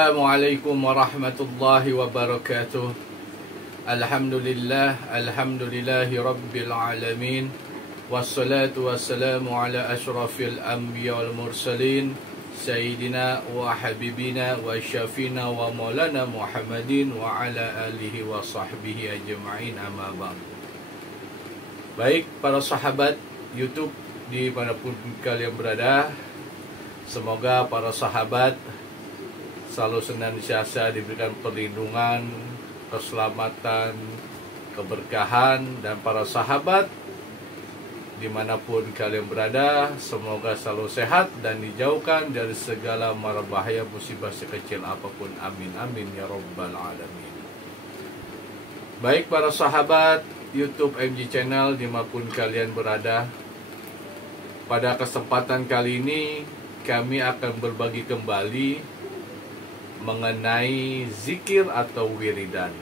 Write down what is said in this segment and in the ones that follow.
Assalamualaikum warahmatullahi wabarakatuh. Alhamdulillahi rabbil alamin. Wassalatu wassalamu ala ashrafil anbiya wal mursalin Sayyidina wa habibina wa syafina wa maulana Muhammadin wa ala alihi wa sahbihi ajma'in, amma ba'd. Baik para sahabat YouTube dimanapun kalian berada, semoga para sahabat selalu senantiasa diberikan perlindungan, keselamatan, keberkahan, dan para sahabat dimanapun kalian berada, semoga selalu sehat dan dijauhkan dari segala mara bahaya musibah sekecil apapun. Amin amin ya rabbal alamin. Baik para sahabat YouTube MG Channel dimanapun kalian berada, pada kesempatan kali ini kami akan berbagi kembali mengenai zikir atau wiridan.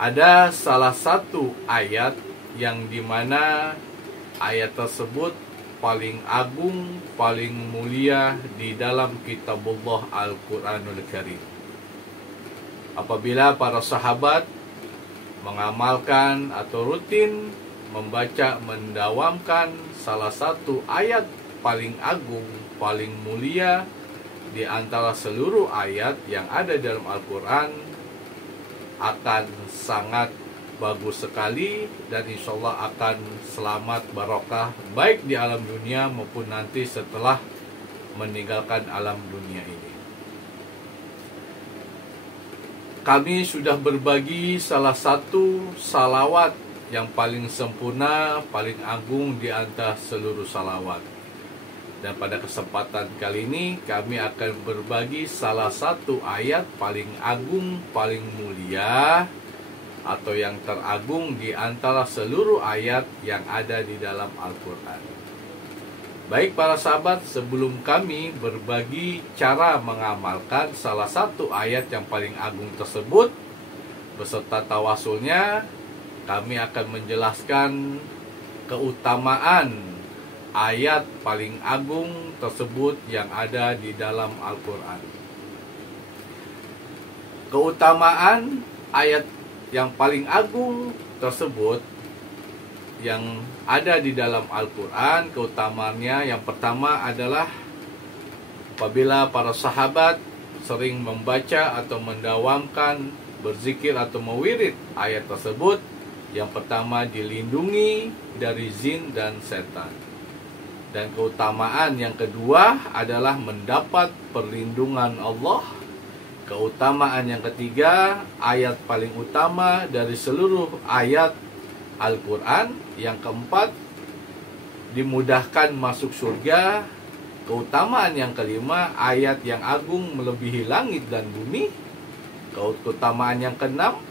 Ada salah satu ayat yang dimana ayat tersebut paling agung, paling mulia di dalam kitabullah Al-Quranul Karim. Apabila para sahabat mengamalkan atau rutin membaca, mendawamkan salah satu ayat paling agung, paling mulia di antara seluruh ayat yang ada dalam Al-Quran, akan sangat bagus sekali dan insya Allah akan selamat barokah baik di alam dunia maupun nanti setelah meninggalkan alam dunia ini. Kami sudah berbagi salah satu salawat yang paling sempurna, paling agung di antara seluruh salawat. Dan pada kesempatan kali ini kami akan berbagi salah satu ayat paling agung, paling mulia, atau yang teragung di antara seluruh ayat yang ada di dalam Al-Quran. Baik para sahabat, sebelum kami berbagi cara mengamalkan salah satu ayat yang paling agung tersebut beserta tawasulnya, kami akan menjelaskan keutamaan ayat paling agung tersebut yang ada di dalam Al-Quran. Keutamaan ayat yang paling agung tersebut yang ada di dalam Al-Quran, keutamaannya yang pertama adalah apabila para sahabat sering membaca atau mendawamkan, berzikir atau mewirid ayat tersebut, yang pertama dilindungi dari jin dan setan. Dan keutamaan yang kedua adalah mendapat perlindungan Allah. Keutamaan yang ketiga, ayat paling utama dari seluruh ayat Al-Quran. Yang keempat, dimudahkan masuk surga. Keutamaan yang kelima, ayat yang agung melebihi langit dan bumi. Keutamaan yang keenam,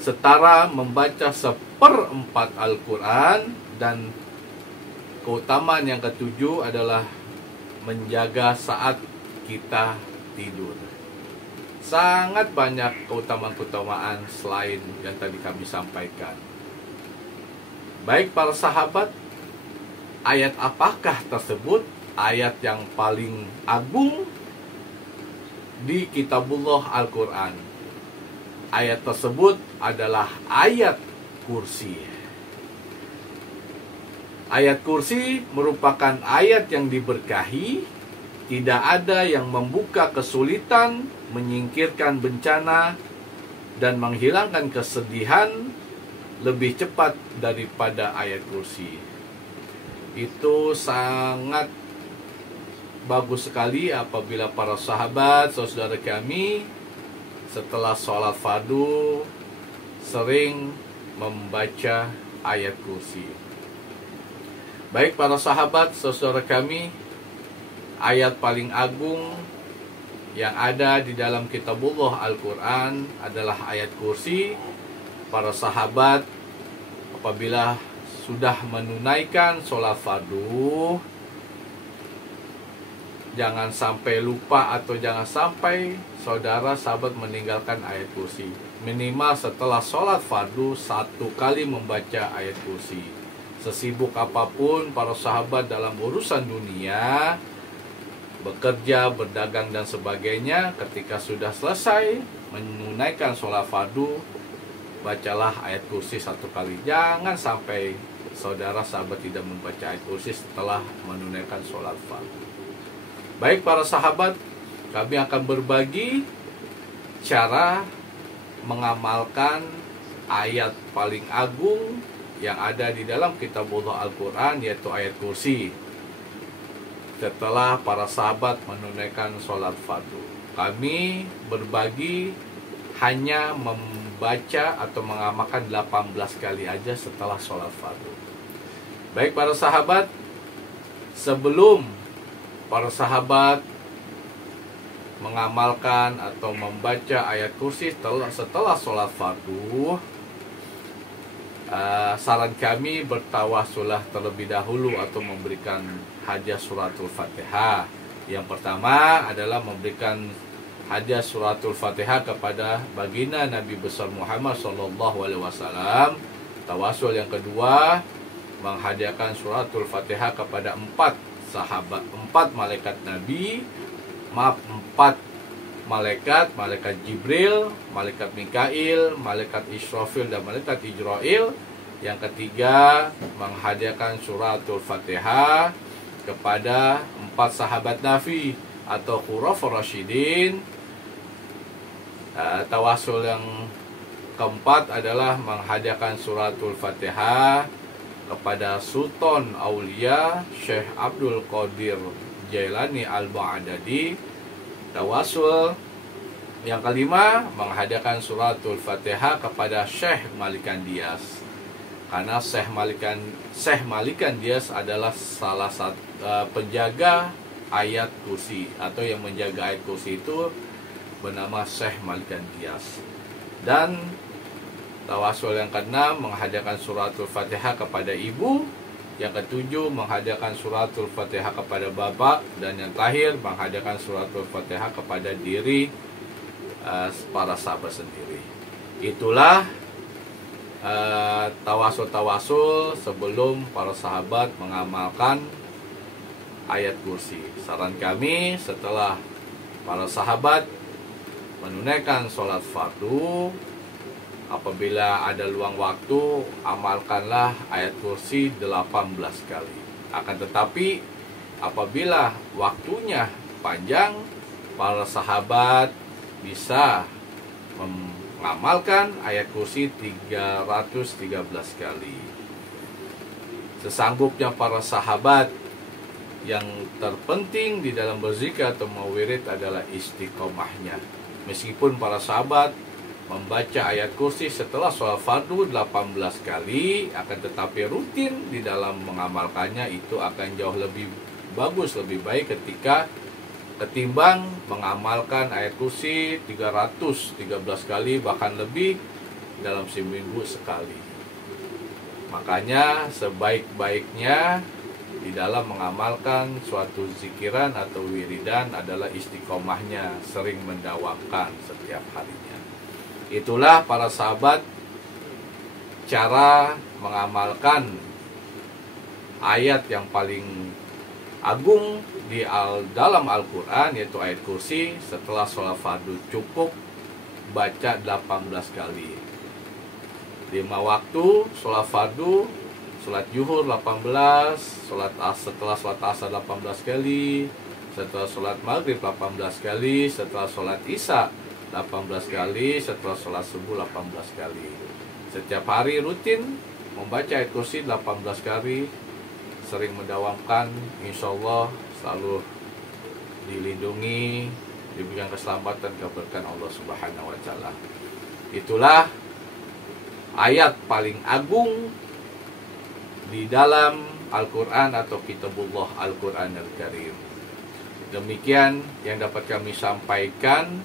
setara membaca 1/4 Al-Quran. Dan keutamaan yang ketujuh adalah menjaga saat kita tidur. Sangat banyak keutamaan-keutamaan selain yang tadi kami sampaikan. Baik para sahabat, ayat apakah tersebut? Ayat yang paling agung di kitabullah Al-Quran. Ayat tersebut adalah ayat kursi. Ayat kursi merupakan ayat yang diberkahi. Tidak ada yang membuka kesulitan, menyingkirkan bencana, dan menghilangkan kesedihan lebih cepat daripada ayat kursi. Itu sangat bagus sekali apabila para sahabat, saudara kami, setelah sholat fardu sering membaca ayat kursi. Baik para sahabat, saudara kami, ayat paling agung yang ada di dalam kitabullah Al-Quran adalah ayat kursi. Para sahabat apabila sudah menunaikan sholat fardu, jangan sampai lupa atau jangan sampai saudara sahabat meninggalkan ayat kursi. Minimal setelah sholat fardu 1 kali membaca ayat kursi. Sesibuk apapun para sahabat dalam urusan dunia, bekerja, berdagang dan sebagainya. Ketika sudah selesai menunaikan sholat fardu, bacalah ayat kursi 1 kali. Jangan sampai saudara sahabat tidak membaca ayat kursi setelah menunaikan sholat fardu. Baik para sahabat, kami akan berbagi cara mengamalkan ayat paling agung yang ada di dalam kitabullah Al-Quran, yaitu ayat kursi, setelah para sahabat menunaikan sholat fardu. Kami berbagi hanya membaca atau mengamalkan 18 kali aja setelah sholat fardu. Baik para sahabat, sebelum para sahabat mengamalkan atau membaca ayat kursi setelah sholat fardu, saran kami bertawasulah terlebih dahulu atau memberikan hadiah suratul Fatihah. Yang pertama adalah memberikan hadiah suratul Fatihah kepada baginda Nabi besar Muhammad SAW. Tawasul yang kedua, menghadiahkan suratul Fatihah kepada 4 malaikat Nabi, malaikat Jibril, malaikat Mikail, malaikat Israfil dan malaikat Ijrail. Yang ketiga, menghadiahkan suratul Fatihah kepada 4 sahabat Nabi atau Khulafaur Rasyidin. Tawasul yang keempat adalah menghadiahkan suratul Fatihah kepada Sultan Aulia Syekh Abdul Qadir Jailani Al-Ba'dadi. Tawasul yang kelima, menghadiahkan suratul Fatihah kepada Syekh Malikan Dias. Karena Syekh Malikan Dias adalah salah satu penjaga ayat kursi, atau yang menjaga ayat kursi itu bernama Syekh Malikan Dias. Dan tawasul yang keenam, menghadiahkan suratul Fatihah kepada ibu. Yang ketujuh, menghadiahkan suratul Fatihah kepada bapak. Dan yang terakhir, menghadiahkan suratul Fatihah kepada diri para sahabat sendiri. Itulah tawasul-tawasul sebelum para sahabat mengamalkan ayat kursi. Saran kami, setelah para sahabat menunaikan sholat fardu, apabila ada luang waktu, amalkanlah ayat kursi 18 kali. Akan tetapi, apabila waktunya panjang, para sahabat bisa mengamalkan ayat kursi 313 kali. Sesanggupnya para sahabat. Yang terpenting di dalam berzikir atau mewirid adalah istiqomahnya. Meskipun para sahabat membaca ayat kursi setelah sholat fardu 18 kali, akan tetapi rutin di dalam mengamalkannya itu akan jauh lebih bagus, lebih baik ketimbang mengamalkan ayat kursi 313 kali, bahkan lebih dalam seminggu sekali. Makanya sebaik-baiknya di dalam mengamalkan suatu zikiran atau wiridan adalah istiqomahnya, sering mendawamkan setiap harinya. Itulah para sahabat cara mengamalkan ayat yang paling agung di dalam Al-Quran, yaitu ayat kursi. Setelah sholat fardu cukup baca 18 kali. 5 waktu sholat fardu, sholat zuhur 18, setelah sholat asar 18 kali, setelah sholat maghrib 18 kali, setelah sholat isya 18 kali, setelah sholat subuh 18 kali. Setiap hari rutin membaca ayat kursi 18 kali, sering mendawamkan, insya Allah selalu dilindungi, diberikan keselamatan, keberkahan Allah Subhanahu wa Ta'ala. Itulah ayat paling agung di dalam Al-Quran atau Kitabullah Al-Quran Al-Karim. Demikian yang dapat kami sampaikan.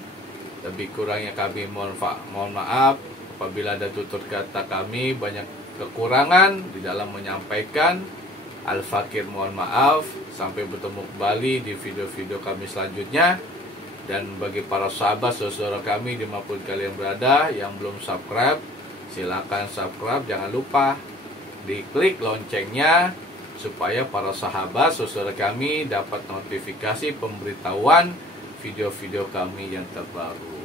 Lebih kurangnya kami mohon maaf apabila ada tutur kata kami banyak kekurangan di dalam menyampaikan. Al-Fakir mohon maaf. Sampai bertemu kembali di video-video kami selanjutnya. Dan bagi para sahabat saudara kami dimanapun kalian berada yang belum subscribe, silakan subscribe. Jangan lupa diklik loncengnya supaya para sahabat saudara kami dapat notifikasi pemberitahuan video-video kami yang terbaru.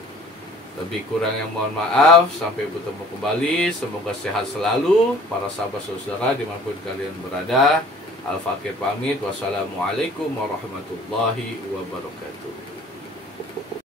Lebih kurang yang mohon maaf. Sampai bertemu kembali. Semoga sehat selalu para sahabat saudara dimanapun kalian berada. Al-Fakir pamit. Wassalamualaikum warahmatullahi wabarakatuh.